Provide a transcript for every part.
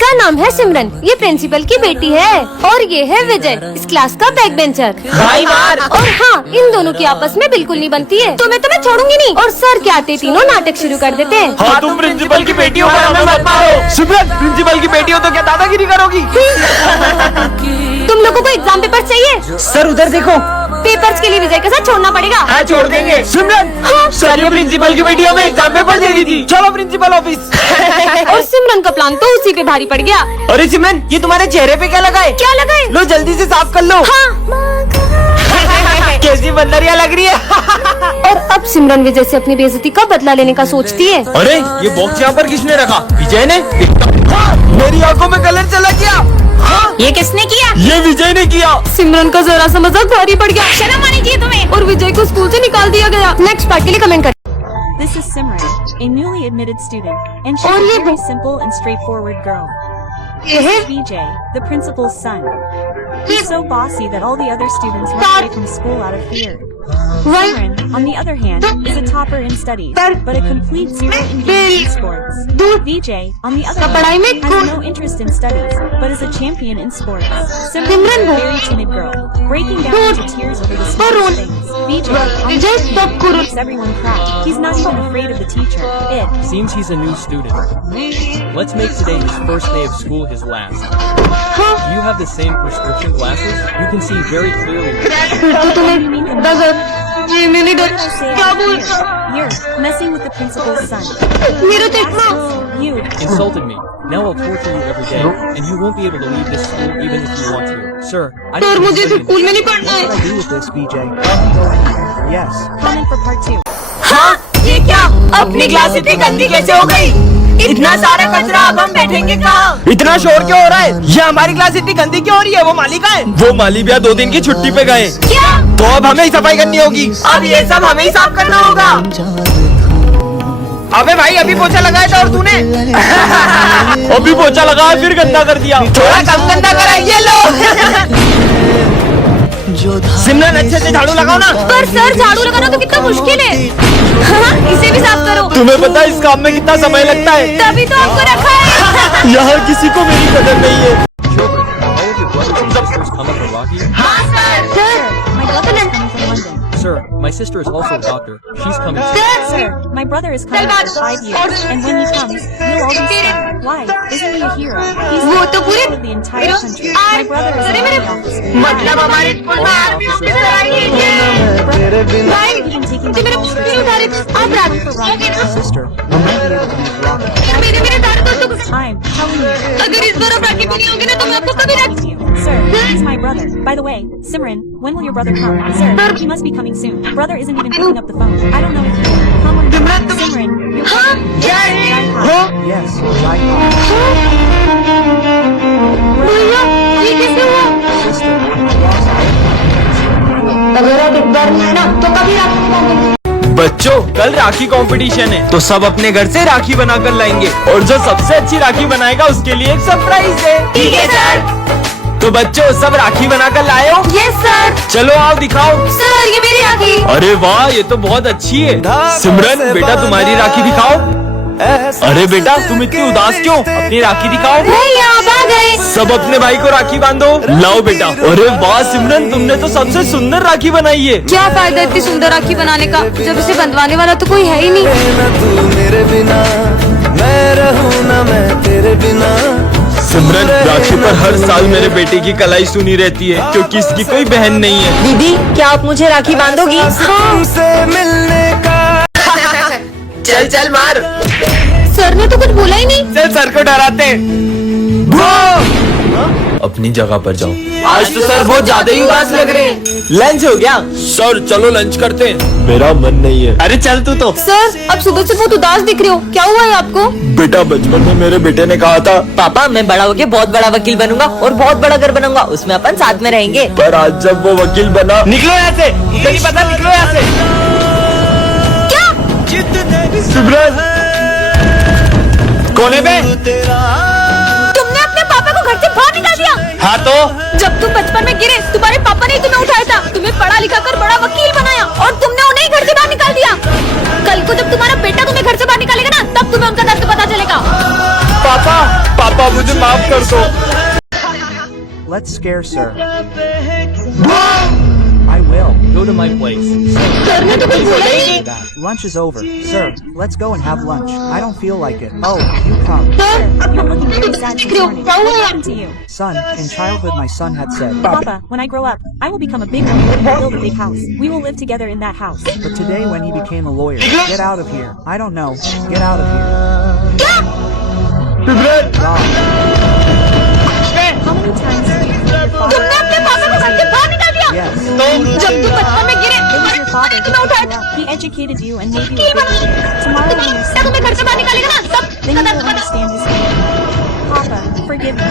इसका नाम है सिमरन, ये प्रिंसिपल की बेटी है, और ये है विजय, इस क्लास का बैक बेंचर। भाई मार। और हाँ, इन दोनों की आपस में बिल्कुल नहीं बनती है, तो मैं तुम्हें छोड़ूंगी नहीं। और सर के आते तीनों नाटक शुरू कर देते हैं। हाँ, तुम प्रिंसिपल की बेटी हो पर हमें मत मारो। सिमरन, प्रिंसिपल की बेटी हो तो क्या दादागिरी करोगी? तुम लोगों को एग्जाम पेपर चाहिए? सर उधर देखो। पेपर्स के लिए विजय के साथ छोड़ना पड़ेगा। हाँ, छोड़ देंगे। सिमरन, हाँ? सर ये प्रिंसिपल की बेटी हमें एग्जाम पेपर दे दी थी। चलो प्रिंसिपल ऑफिस। और सिमरन का प्लान तो उसी पे भारी पड़ गया। अरे सिमरन, ये तुम्हारे चेहरे पे क्या लगा है? क्या लगा है? लो जल्दी से साफ कर लो। हाँ। कैसी बंदरिया लग रही है। और अब सिमरन विजय से अपनी बेइज्जती का बदला लेने का सोचती है। अरे ये बॉक्स यहाँ पर किसने रखा? विजय ने। हाँ, मेरी आंखों में कलर चला गया। हाँ, ये किसने किया? ये विजय ने किया। सिमरन का जरा सा मजाक भारी पड़ गया। शर्म आनी चाहिए तुम्हें। और विजय को स्कूल से निकाल दिया गया। नेक्स्ट पार्ट के लिए कमेंट कर। This is Simran, a newly admitted student, and she's और a ये very simple and straightforward girl. This is Vijay, the principal's son. He's so bossy that all the other students run away from school out of fear. Simran, on the other hand, is a topper in studies, but a complete zero engaged in sports. Vijay, on the other hand, has no interest in studies, but is a champion in sports. Simran is a very timid girl, breaking down into tears over the smallest things. Vijay, on the other hand, makes everyone cry. He's not even afraid of the teacher. Seems he's a new student. Let's make today his first day of school his last. Do you have the same prescription glasses? You can see very clearly. You're messing with the principal's son. You. Insulted me. Now I'll torture you every day, and you won't be able to leave this school even if you want to. Sir, I don't मुझे school में नहीं पढ़ना है। do with this, BJ? I'm going here. Yes. Comment for part 2. हाँ, ये क्या? अपनी class इतनी गंदी कैसे हो गई? इतना सारा कचरा, अब हम बैठेंगे कहाँ? इतना शोर क्यों हो रहा है? ये हमारी क्लास इतनी गंदी क्यों हो रही है? वो माली कहाँ है? वो माली भैया 2 दिन की छुट्टी पे गए। क्या? तो अब हमें ही सफाई करनी होगी। अब ये सब हमें ही साफ करना होगा। अबे भाई, अभी पोछा लगाया था और तूने अभी पोछा लगाया फिर गंदा कर दिया। थोड़ा कम गंदा करा। ये लो। सिमरन, अच्छे से झाड़ू लगाओ ना। पर सर, झाड़ू लगाना तो कितना मुश्किल है। हाँ, इसे भी साफ करो। तुम्हें पता है इस काम में कितना समय लगता है? तभी तो आपको रखा है। यहाँ किसी को मेरी कदर नहीं है। Children, all of your brothers and sisters come up from Rocky? My brother is coming from London. Sir, my sister is also a doctor. She's coming soon. Sir, my brother is coming for 5 years, and when he comes, we'll all be stunned. Why? Isn't he a hero? He's वो तो पूरे of the entire country. My brother is an army officer. मतलब हमारे school में army officer आई है। भाई, तो मेरे क्यों उठा रहे? आप रात For Rocky. Sister, I'm not able to leave Rocky. मेरे सारे दोस्तों को I'm telling you. अगर इस बार आप राखी भी नहीं होंगे ना, तो मैं आपको कभी रख। Sir, he's my brother. By the way, Simran, when will your brother come? Sir, he must be coming soon. Brother isn't even picking up the phone. I don't know if he will come or not. Simran, your brother. Yes, right on. भैया, ये कैसे हुआ? Sister, I lost my अगर आप एक बार नहीं ना, तो कभी राखी। बच्चों, कल राखी कंपटीशन है, तो सब अपने घर से राखी बनाकर लाएंगे, और जो सबसे अच्छी राखी बनाएगा उसके लिए एक सरप्राइज है। ठीक है सर। तो बच्चों, सब राखी बनाकर लाए हो? Yes sir. चलो आओ दिखाओ। सर, ये मेरी राखी। अरे वाह, ये तो बहुत अच्छी है। सिमरन बेटा, तुम्हारी राखी दिखाओ। अरे बेटा, तुम इतनी उदास क्यों? अपनी राखी दिखाओ। भैया, आप आ गए। सब अपने भाई को राखी बांधो। लाओ बेटा। अरे वाह सिमरन, तुमने तो सबसे सुंदर राखी बनाई है। क्या फायदा इतनी सुंदर राखी बनाने का, जब इसे बंधवाने वाला तो कोई है ही नहीं। मेरे बिना मैं रहूं ना, मैं तेरे बिना। सिमरन, राखी पर हर साल मेरे बेटे की कलाई सुनी रहती है, क्योंकि इसकी कोई बहन नहीं है। दीदी, क्या आप मुझे राखी बांधोगी? तुमसे मिलने का चल चल मार। सर ने तो कुछ बोला ही नहीं। चल सर को डराते हैं। अपनी जगह पर जाओ। आज तो सर बहुत ज्यादा ही उदास लग रहे हैं। लंच हो गया? सर चलो लंच करते हैं। मेरा मन नहीं है। अरे चल तू तो। सर, अब सुबह से बहुत उदास दिख रहे हो, क्या हुआ है आपको? बेटा, बचपन में मेरे बेटे ने कहा था, पापा, मैं बड़ा होके बहुत बड़ा वकील बनूंगा और बहुत बड़ा घर बनाऊंगा, उसमें अपन साथ में रहेंगे। पर आज जब वो वकील बना। निकलो यहाँ से, मुझे नहीं पता, निकलो यहाँ से। क्या? सिमरन, कौन है बे? तुमने अपने पापा को घर से बाहर निकाल दिया? हाँ तो? जब तुम बचपन में गिरे, तुम्हारे पापा ने तुम्हें उठाया था, तुम्हें पढ़ा लिखा कर बड़ा वकील बनाया, और तुमने उन्हें घर से बाहर निकाल दिया। कल को जब तुम्हारा बेटा तुम्हें घर से बाहर निकालेगा ना, तब तुम्हें उनका दर्द पता चलेगा। पापा पापा मुझे माफ कर दो। Let's scare sir. I will. Go to my place. Sir ने तो कुछ बोला ही नहीं। Lunch is over. Sir, let's go and have lunch. I don't feel like it. Oh, you come. You're looking very sad this morning. What happened to you? Son, in childhood my son had said, Papa, when I grow up, I will become a big lawyer and build a big house. We will live together in that house. but today when he became a lawyer, get out of here. I don't know. Get out of here. God. How many times did you hear your father? तुमने अपने पापा को घर से बाहर निकाल दिया। Yes. जब तुम बचपन में गिरे It was तुम्हारे your father who तुम्हें उठाया brought you up. He educated you and made you a ये big बना lawyer. Tomorrow when you're क्या तुम्हें घर से बाहर निकालेगा ना तब then you will understand his pain. Papa, forgive me.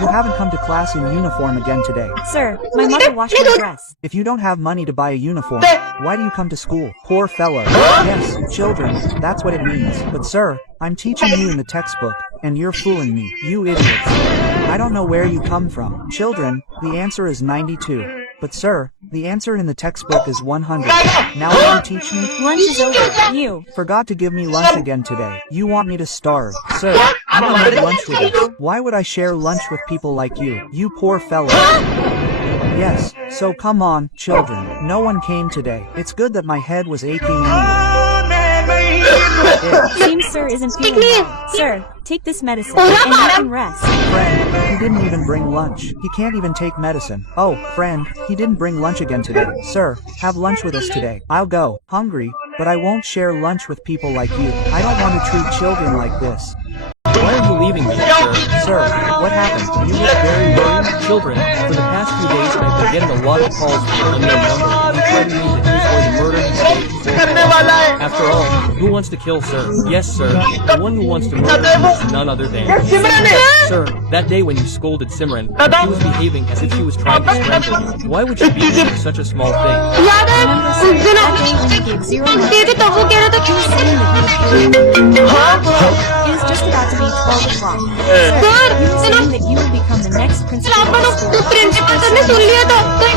You haven't come to class in uniform again today. Sir, my mother washed my dress. If you don't have money to buy a uniform, why do you come to school? Poor fellow. Yes, children, that's what it means. But sir, I'm teaching you in the textbook, and you're fooling me, you idiots. I don't know where you come from. Children, the answer is 92. But sir, the answer in the textbook is 100. Now will you teach me? Lunch is over. You. Forgot to give me lunch again today. You want me to starve. Sir, you don't have lunch with us. Why would I share lunch with people like you? You poor fellow. Yes, so come on, children. No one came today. It's good that my head was aching anyway. Seems sir isn't feeling well. Sir, take this medicine and you can rest. Friend, he didn't even bring lunch. He can't even take medicine. Oh, friend, he didn't bring lunch again today. Sir, have lunch with us today. I'll go. Hungry, but I won't share lunch with people like you. I don't want to treat children like this. Why are you leaving me, sir? Sir, what happened? You look very worried. Children, for the past few days I've been getting a lot of calls from an unknown number who threaten me that he's going to murder me. After all, who wants to kill sir? Yes, sir. The one who wants to murder me is none other than Sir, that day when you scolded Simran, she was behaving as if she was trying to strangle you. Why would she be doing such a small thing? याद है Remember, उस sir, दिन that day when you gave zero marks, दे तो वो कह रहा था he was saying that he was It is just about to be 12 o'clock. Sir, he was saying that you will become the next principal of the school. तो principal sir ने सुन लिया था तो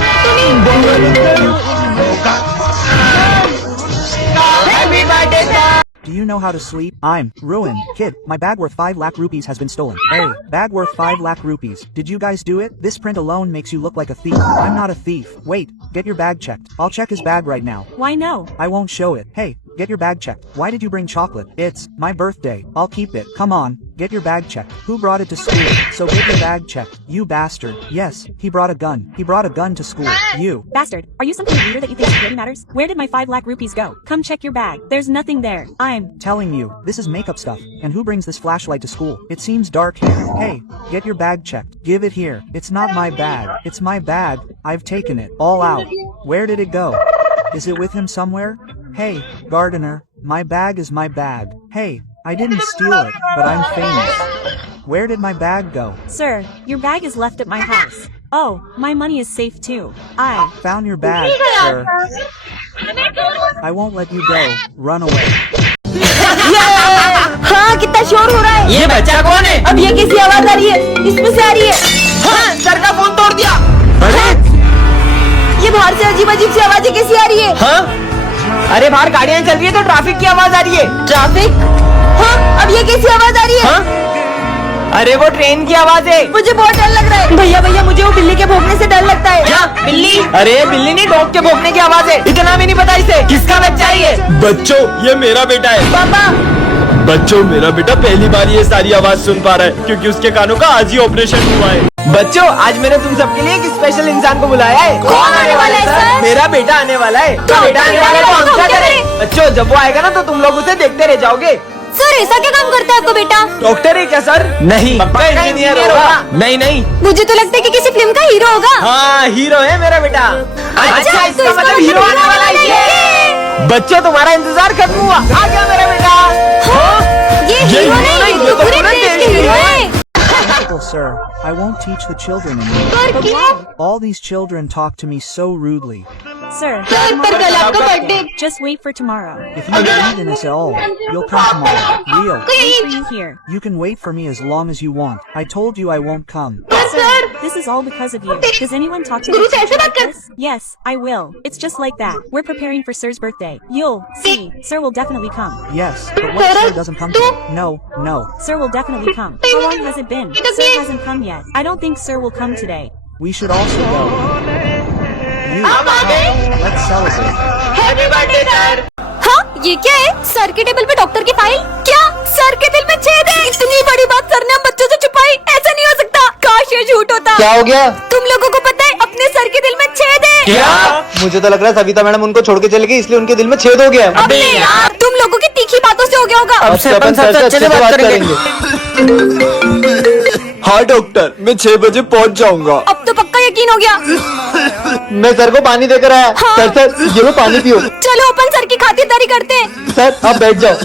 Do you know how to sleep? I'm ruined. Kid, my bag worth 5 lakh rupees has been stolen. Hey, bag worth 5 lakh rupees. Did you guys do it? This print alone makes you look like a thief. I'm not a thief. Wait, get your bag checked. I'll check his bag right now. Why no? I won't show it. Hey, get your bag checked. Why did you bring chocolate? It's my birthday. I'll keep it. Come on, get your bag checked. Who brought it to school? So get your bag checked. You bastard. Yes, he brought a gun. He brought a gun to school. You. Bastard, are you some kind of leader that you think security matters? Where did my 5 lakh rupees go? Come check your bag. There's nothing there. I'm Telling you, this is makeup stuff. And who brings this flashlight to school? It seems dark here. Hey, get your bag checked. Give it here. It's not my bag. It's my bag. I've taken it. All out. Where did it go? Is it with him somewhere? Hey, gardener, my bag is my bag. Hey, I didn't steal it, but I'm famous. Where did my bag go? Sir, your bag is left at my house. Oh, my money is safe too. I Found your bag, sir. I won't let you go. Run away. हाँ कितना शोर हो रहा है ये बच्चा कौन है? अब ये किसी आवाज आ रही है इसमें से आ रही है हाँ, सर का फोन तोड़ दिया। अरे ये बाहर से अजीब अजीब सी आवाजें कैसी आ रही है हाँ? अरे बाहर गाड़ियाँ चल रही है तो ट्रैफिक की आवाज आ रही है। ट्रैफिक हाँ अब ये कैसी आवाज आ रही है हाँ? अरे वो ट्रेन की आवाज है। मुझे बहुत डर लग रहा है भैया भैया मुझे वो बिल्ली के भौंकने से डर लगता है क्या? बिल्ली? अरे बिल्ली नहीं, डॉग के भौंकने की आवाज है। इतना भी नहीं पता इसे। किसका बच्चा है ये? बच्चों, ये मेरा बेटा है। पापा बच्चों, मेरा बेटा पहली बार ये सारी आवाज सुन पा रहा है क्योंकि उसके कानों का आज ही ऑपरेशन हुआ है। बच्चों, आज मैंने तुम सबके लिए एक स्पेशल इंसान को बुलाया है। कौन आने वाला है सर? मेरा बेटा आने वाला है। तो बेटा आने वाला है तो हम क्या करें? बच्चों, जब वो आएगा ना तो तुम लोग उसे देखते रह जाओगे। सर ऐसा क्या काम करता है आपका बेटा डॉक्टर है क्या सर? नहीं, पक्का इंजीनियर होगा। नहीं नहीं, मुझे तो लगता है कि किसी फिल्म का हीरो होगा हाँ हीरो है मेरा बेटा। अच्छा, तो इसका मतलब हीरो आने वाला है ये। बच्चों, तुम्हारा इंतजार खत्म हुआ। आ गया मेरा बेटा। ये हीरो नहीं ये तो पूरे देश के हीरो है Principal, sir, I won't teach the children anymore. All these children talk to me so rudely. Sir, sir पर कल आपका birthday just wait for tomorrow. If you believe in this at all, you'll come tomorrow. Real. Wait for you here. You can wait for me as long as you want. I told you I won't come. Sir This is all because of you. Does anyone talk to Guru their से ऐसे teacher बात like कर। this? Yes, I will. It's just like that. We're preparing for Sir's birthday. You'll see. Sir will definitely come. Yes, but what if Sir doesn't come today? No, no. Sir will definitely come. How long has it been? Sir hasn't come yet. I don't think Sir will come today. We should also go. You, let's celebrate. Happy birthday sir. हाँ ये क्या है? Sir के table पे doctor की file. क्या sir के दिल में छेद है? इतनी बड़ी बात सर ने हम बच्चों से छुपाई। ऐसा नहीं हो सकता। काश ये झूठ होता। क्या हो गया? तुम लोगों को पता है अपने सर के दिल में छेद है। क्या? मुझे तो लग रहा है सविता मैडम उनको छोड़ के चली गई, इसलिए उनके दिल में छेद हो गया है। अबे यार तुम लोगों की तीखी बातों से हो गया होगा। अब से अपन सबसे अच्छे से बात करेंगे। हाँ डॉक्टर, मैं 6 बजे पहुंच जाऊंगा। अब तो पक्का यकीन हो गया। मैं सर को पानी देकर आया। हाँ। सर ये लो पानी पियो। चलो अपन सर की खातिरदारी करते हैं। सर आप बैठ जाओ।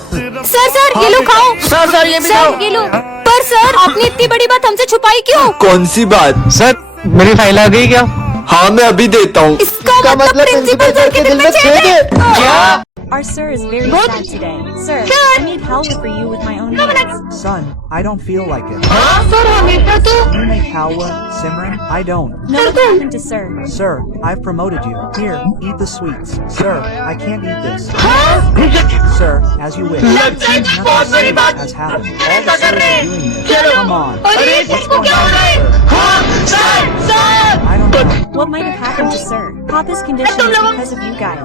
सर ये लो खाओ। सर ये भी खाओ। सर ये लो। पर सर आपने इतनी बड़ी बात हमसे छुपाई क्यों? कौन सी बात? सर मेरी फाइल आ गई क्या? हाँ मैं अभी देता हूँ। इसका मतलब प्रिंसिपल सर के दिल में छेद है। क्या? Our Sir is very sad today. Sir, I need halwa for you with my own hands. Son, I don't feel like it. Sir हमेशा तो You make halwa, Simran? I don't. No, what happened to Sir? Sir, I've promoted you. Here, eat the sweets. Sir, I can't eat this. Sir, as you wish. Nothing serious has happened. All the sirs are doing this. Come on. What's going on, sir? I don't know. What might have happened to Sir? Papa's condition is because of you guys.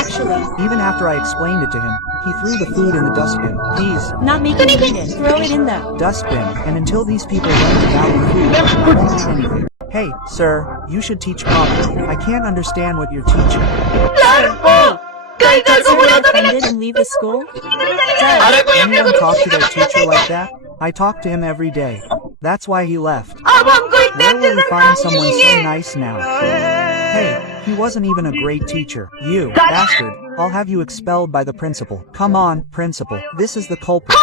Actually, Even after I explained it to him, he threw the food in the dustbin. Please, not making me eat it. Throw it in the... dustbin. And until these people learn to value food, I won't eat anything. Hey, sir, you should teach properly. I can't understand what you're teaching. Did Sir get offended and leave the school? Sir, Anyone talk to their teacher like that? I talk to him every day. That's why he left. अब हमको इतने Where अच्छे will we से find काम someone मिलेंगे। so nice now? Hey, he wasn't even a great teacher. You, bastard. I'll have you expelled by the principal. Come on, principal. This is the culprit.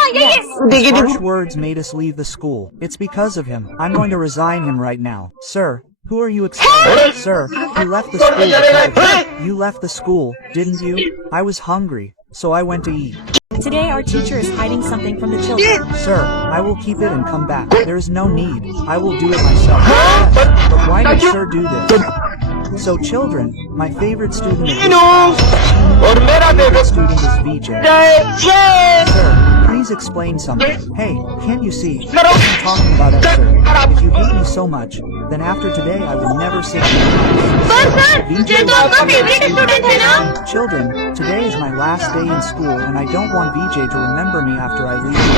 His harsh words made us leave the school. It's because of him. I'm going to resign him right now. Sir, who are you expelling? Sir, you left the school because of him. You left the school, didn't you? I was hungry, so I went to eat. today our teacher is hiding something from the children. Sir, I will keep it and come back. There is no need. I will do it myself. But why did Sir do this? So children, my favorite student is और मेरा favorite student is VJ. Sir, please explain something. Hey, can't you see? I'm talking about us, sir. If you hate me so much, then after today I will never sit in your house. Sir VJ ये is तो आपका my favourite favorite student है ना? student. Children, today is my last day in school and I don't want VJ to remember me after I leave.